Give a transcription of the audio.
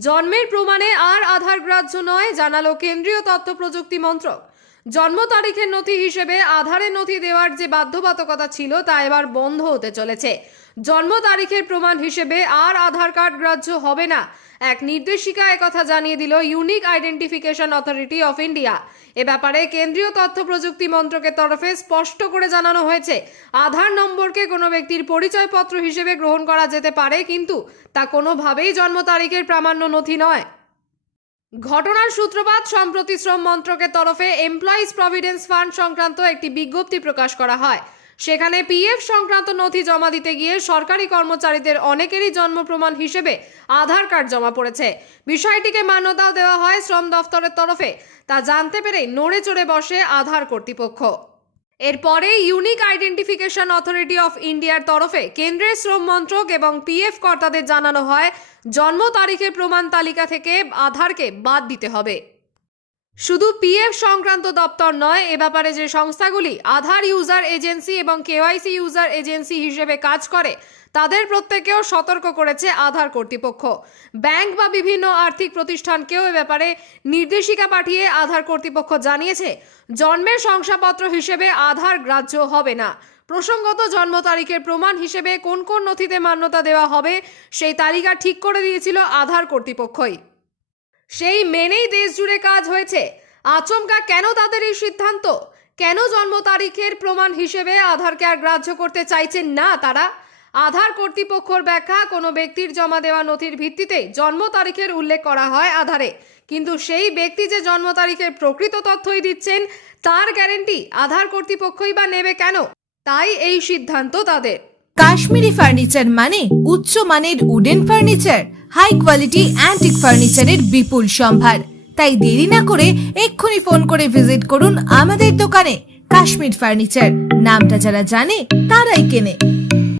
জন্মের প্রমাণে আর আধার গ্রাহ্য নয় জানালো কেন্দ্রীয় তথ্য প্রযুক্তি মন্ত্রক। জন্ম তারিখের নথি হিসেবে আধারের নথি দেওয়ার যে বাধ্যবাধকতা ছিল তা এবার বন্ধ হতে চলেছে। জন্ম তারিখের প্রমাণ হিসেবে আর আধার কার্ড গ্রাহ্য হবে না। এক নির্দেশিকা একথা জানিয়ে দিল Unique Identification Authority of India. এ ব্যাপারে কেন্দ্রীয় তথ্য প্রযুক্তি মন্ত্রকের তরফে স্পষ্ট করে জানানো হয়েছে, আধার নম্বরকে কোনো ব্যক্তির পরিচয়পত্র হিসেবে গ্রহণ করা যেতে পারে, কিন্তু তা কোনোভাবেই জন্ম তারিখের প্রামাণ্য নথি নয়। ঘটনার সূত্রপাত সম্প্রতি শ্রম মন্ত্রকের তরফে এমপ্লয়িজ প্রভিডেন্স ফান্ড সংক্রান্ত একটি বিজ্ঞপ্তি প্রকাশ করা হয়। সেখানে পিএফ সংক্রান্ত নথি জমা দিতে গিয়ে সরকারি কর্মচারীদের অনেকেরই জন্ম প্রমাণ হিসেবে আধার কার্ড জমা পড়েছে। বিষয়টিকে মান্যতাও দেওয়া হয় শ্রম দফতরের তরফে। তা জানতে পেরে নড়ে চড়ে বসে আধার কর্তৃপক্ষ। এরপরে ইউনিক আইডেন্টিফিকেশন অথরিটি অফ ইন্ডিয়ার তরফে কেন্দ্রের শ্রম মন্ত্রক এবং পিএফ কর্তাদের জানানো হয়, জন্ম তারিখের প্রমাণ তালিকা থেকে আধারকে বাদ দিতে হবে। শুধু পিএফ সংক্রান্ত দপ্তর নয়, এ ব্যাপারে যে সংস্থাগুলি আধার ইউজার এজেন্সি এবং কেওয়াইসি ইউজার এজেন্সি হিসেবে কাজ করে, তাদের প্রত্যেকেও সতর্ক করেছে আধার কর্তৃপক্ষ। ব্যাংক বা বিভিন্ন আর্থিক প্রতিষ্ঠানকেও এ ব্যাপারে নির্দেশিকা পাঠিয়ে আধার কর্তৃপক্ষ জানিয়েছে, জন্মের শংসাপত্র হিসেবে আধার গ্রাহ্য হবে না। প্রসঙ্গত, জন্ম তারিখের প্রমাণ হিসেবে কোন কোন নথিতে মান্যতা দেওয়া হবে, সেই তালিকা ঠিক করে দিয়েছিল আধার কর্তৃপক্ষই। সেই মেনেই দেশ জুড়ে কাজ হয়েছে। আচমকা কেন তাদের এই সিদ্ধান্ত? কেন জন্ম তারিখের প্রমাণ হিসেবে আধারকে আর গ্রাহ্য করতে চাইছেন না তারা? আধার কর্তৃপক্ষর ব্যাখ্যা, কোনো ব্যক্তির জমা দেওয়া নথির ভিত্তিতে জন্ম তারিখের উল্লেখ করা হয় আধারে। কিন্তু সেই ব্যক্তি যে জন্ম তারিখের প্রকৃত তথ্যই দিচ্ছেন, তার গ্যারেন্টি আধার কর্তৃপক্ষই বা নেবে কেন? তাই এই সিদ্ধান্ত তাদের। কাশ্মীরি ফার্নিচার মানে উচ্চ মানের wooden furniture. High quality antique ফার্নিচারের বিপুল সম্ভার। তাই দেরি না করে এক্ষুনি ফোন করে ভিজিট করুন আমাদের দোকানে কাশ্মীর ফার্নিচার নামটা যারা জানে, তারাই কেনে।